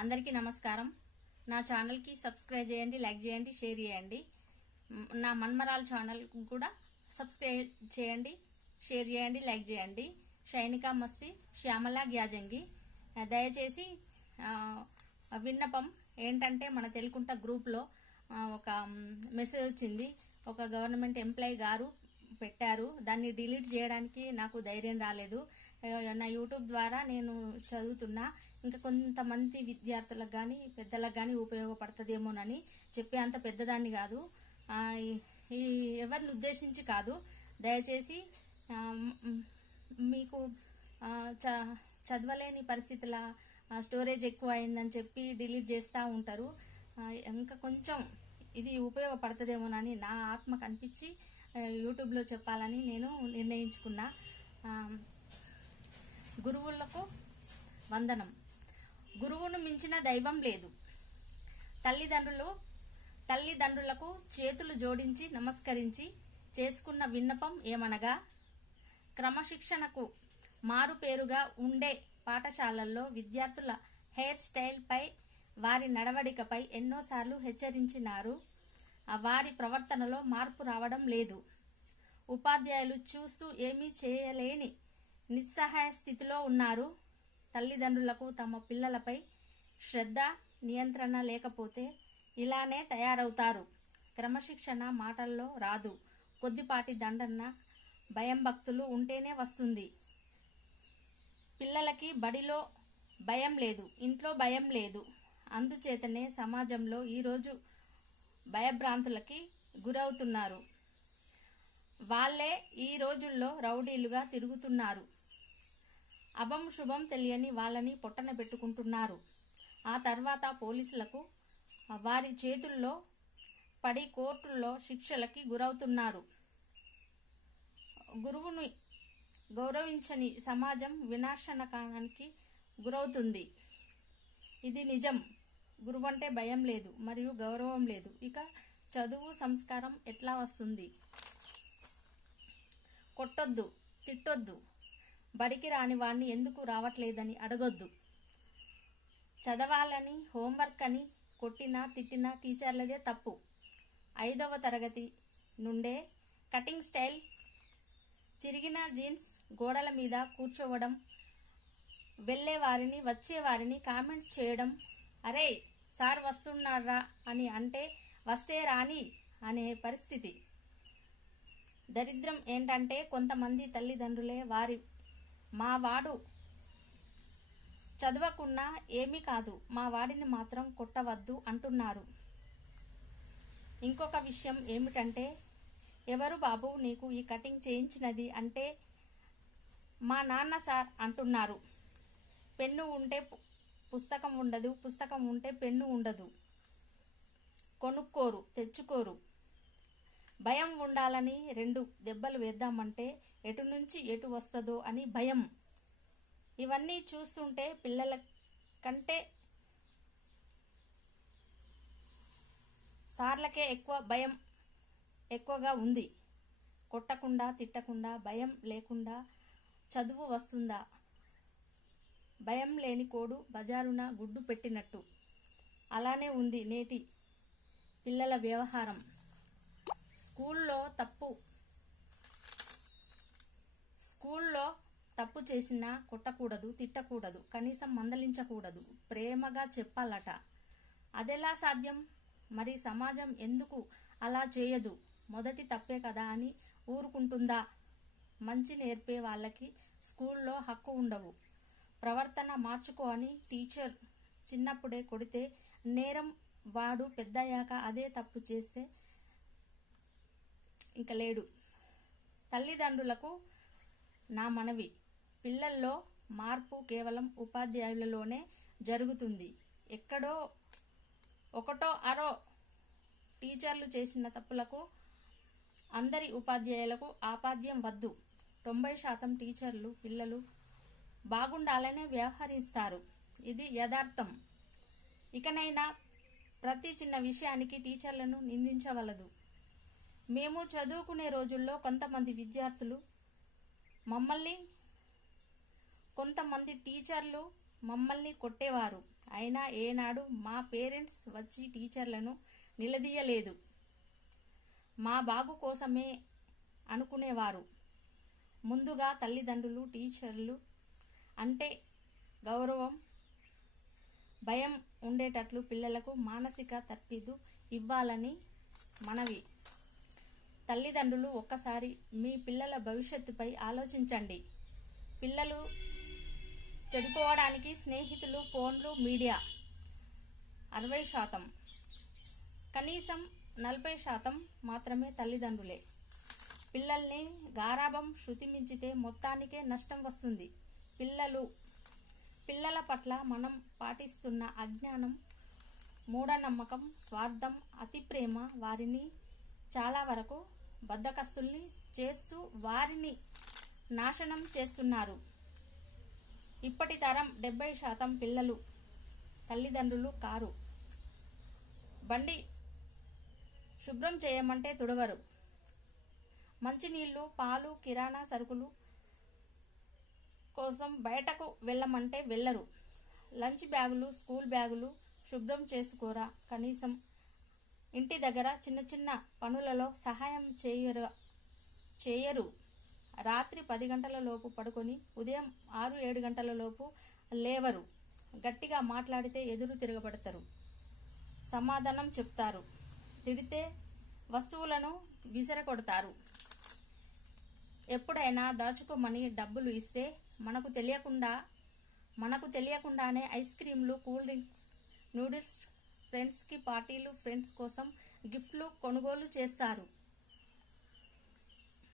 అందరికీ నమస్కారం. నా ఛానల్ కి సబ్స్క్రైబ్ చేయండి, లైక్ చేయండి, షేర్ చేయండి. నా మన్మరాల్ ఛానల్ కూడా సబ్స్క్రైబ్ చేయండి, షేర్ చేయండి, లైక్ చేయండి. షైనికా మస్తి శ్యామల గ్యాజంగి. దయచేసి విన్నపం ఏంటంటే, మన తెలుగుంట గ్రూప్ లో ఒక మెసేజ్ వచ్చింది. ఒక గవర్నమెంట్ ఎంప్లాయీ గారు పెట్టారు. దాన్ని డిలీట్ చేయడానికి నాకు ధైర్యం రాలేదు. నా యూట్యూబ్ ద్వారా నేను చదువుతున్నా, ఇంకా కొంతమంది విద్యార్థులకు గాని పెద్దలకు గాని ఉపయోగపడుతుందేమోనని చెప్పే అంత పెద్దదాన్ని కాదు. ఈ ఎవరిని ఉద్దేశించి కాదు. దయచేసి మీకు చదవలేని పరిస్థితుల స్టోరేజ్ ఎక్కువ అయిందని చెప్పి డిలీట్ చేస్తూ ఉంటారు. ఇంకా కొంచెం ఇది ఉపయోగపడుతుందేమోనని నా ఆత్మకు అనిపించి యూట్యూబ్ లో చెప్పాలని నేను నిర్ణయించుకున్నా. గురువులకు వందనం. గురువును మించిన దైవం లేదు. తల్లిదండ్రులకు చేతులు జోడించి నమస్కరించి చేసుకున్న విన్నపం ఏమనగా, క్రమశిక్షణకు మారుపేరుగా ఉండే పాఠశాలల్లో విద్యార్థుల హెయిర్ స్టైల్ పై, వారి నడవడికపై ఎన్నోసార్లు హెచ్చరించినారు. వారి ప్రవర్తనలో మార్పు రావడం లేదు. ఉపాధ్యాయులు చూస్తూ ఏమీ చేయలేని నిస్సహాయ స్థితిలో ఉన్నారు. తల్లిదండ్రులకు తమ పిల్లలపై శ్రద్ధ, నియంత్రణ లేకపోతే ఇలానే తయారవుతారు. క్రమశిక్షణ మాటల్లో రాదు. కొద్దిపాటి దండన, భయం భక్తులు ఉంటేనే వస్తుంది. పిల్లలకి బడిలో భయం లేదు, ఇంట్లో భయం లేదు. అందుచేతనే సమాజంలో ఈరోజు భయభ్రాంతులకి గురవుతున్నారు. వాళ్లే ఈ రోజుల్లో రౌడీలుగా తిరుగుతున్నారు. అభం శుభం తెలియని వాళ్ళని పొట్టన పెట్టుకుంటున్నారు. ఆ తర్వాత పోలీసులకు వారి చేతుల్లో పడి కోర్టుల్లో శిక్షలకి గురవుతున్నారు. గురువుని గౌరవించని సమాజం వినాశనకానికి గురవుతుంది. ఇది నిజం. గురువంటే భయం లేదు, మరియు గౌరవం లేదు. ఇక చదువు సంస్కారం ఎట్లా వస్తుంది? కొట్టొద్దు, తిట్టొద్దు. బడికి రాని వాణ్ణి ఎందుకు రావట్లేదని అడగొద్దు. చదవాలని హోంవర్క్ అని కొట్టినా తిట్టినా టీచర్లదే తప్పు. 5వ తరగతి నుండే కటింగ్ స్టైల్, చిరిగిన జీన్స్ గోడల మీద కూర్చోవడం, వెళ్లేవారిని వచ్చేవారిని కామెంట్స్ చేయడం, అరే సార్ వస్తున్నారా అని అంటే వస్తే రాని అనే పరిస్థితి. దరిద్రం ఏంటంటే, కొంతమంది తల్లిదండ్రులే మా వాడు చదవకున్నా ఏమీ కాదు, మా వాడిని మాత్రం కొట్టవద్దు అంటున్నారు. ఇంకొక విషయం ఏమిటంటే, ఎవరు బాబు నీకు ఈ కటింగ్ చేయించినది అంటే, మా నాన్న సార్ అంటున్నారు. పెన్ను ఉంటే పుస్తకం ఉండదు, పుస్తకం ఉంటే పెన్ను ఉండదు. కొనుక్కోరు, తెచ్చుకోరు. భయం ఉండాలని 2 దెబ్బలు వేద్దామంటే ఎటు నుంచి ఎటు వస్తుందో అని భయం. ఇవన్నీ చూస్తుంటే పిల్లల కంటే సార్లకే భయం ఎక్కువగా ఉంది. కొట్టకుండా తిట్టకుండా భయం లేకుండా చదువు వస్తుందా? భయం లేని కోడు బజారున గుడ్డు పెట్టినట్టు. అలానే ఉంది నేటి పిల్లల వ్యవహారం. స్కూల్లో తప్పు చేసినా కొట్టకూడదు, తిట్టకూడదు, కనీసం మందలించకూడదు, ప్రేమగా చెప్పాలట. అదెలా సాధ్యం? మరి సమాజం ఎందుకు అలా చేయదు? మొదటి తప్పే కదా అని ఊరుకుంటుందా? మంచి నేర్పే వాళ్ళకి స్కూల్లో హక్కు ఉండవు. ప్రవర్తన మార్చుకో అని టీచర్ చిన్నప్పుడే కొడితే నేరం. వాడు పెద్దయ్యాక అదే తప్పు చేస్తే ఇంక లేడు. తల్లిదండ్రులకు నా మనవి, పిల్లల్లో మార్పు కేవలం ఉపాధ్యాయులలోనే జరుగుతుంది. ఎక్కడో ఒకటో అరో టీచర్లు చేసిన తప్పులకు అందరి ఉపాధ్యాయులకు ఆపాద్యం వద్దు. 90% టీచర్లు పిల్లలు బాగుండాలనే వ్యవహరిస్తారు. ఇది యథార్థం. ఇకనైనా ప్రతి చిన్న విషయానికి టీచర్లను నిందించవలదు. మేము చదువుకునే రోజుల్లో కొంతమంది టీచర్లు మమ్మల్ని కొట్టేవారు. అయినా ఏనాడు మా పేరెంట్స్ వచ్చి టీచర్లను నిలదీయలేదు. మా బాగు కోసమే అనుకునేవారు. ముందుగా తల్లిదండ్రులు, టీచర్లు అంటే గౌరవం, భయం ఉండేటట్లు పిల్లలకు మానసిక తర్ఫీదు ఇవ్వాలని మనవి. తల్లిదండ్రులు ఒక్కసారి మీ పిల్లల భవిష్యత్తుపై ఆలోచించండి. పిల్లలు చెడిపోవడానికి స్నేహితులు, ఫోన్లు, మీడియా 60%, కనీసం 40% మాత్రమే తల్లిదండ్రులే. పిల్లల్ని గారాబం శృతి మించితే మొత్తానికే నష్టం వస్తుంది. పిల్లల పట్ల మనం పాటిస్తున్న అజ్ఞానం, మూఢనమ్మకం, స్వార్థం, అతి ప్రేమ వారిని చాలా వరకు బద్ధకస్తుల్ని చేస్తూ వారిని నాశనం చేస్తున్నారు. ఇప్పటి తరం 70% పిల్లలు తల్లిదండ్రులు కారు. బండి శుభ్రం చేయమంటే తుడవరు. మంచినీళ్లు, పాలు, కిరాణా సరుకులు కోసం బయటకు వెళ్ళమంటే వెళ్ళరు. లంచ్ బ్యాగులు, స్కూల్ బ్యాగులు శుభ్రం చేసుకోరా? కనీసం ఇంటి దగ్గర చిన్న చిన్న పనులలో సహాయం చేయరు. రాత్రి 10 గంటల లోపు పడుకొని ఉదయం 6-7 గంటల లోపు లేవరు. గట్టిగా మాట్లాడితే ఎదురు తిరగబడతారు, సమాధానం చెప్తారు. తిడితే వస్తువులను విసిరకొడతారు. ఎప్పుడైనా దాచుకోమని డబ్బులు ఇస్తే మనకు తెలియకుండానే ఐస్ క్రీంలు, కూల్ డ్రింక్స్, నూడిల్స్, ఫ్రెండ్స్ కి పార్టీలు, ఫ్రెండ్స్ కోసం గిఫ్ట్లు కొనుగోలు చేస్తారు.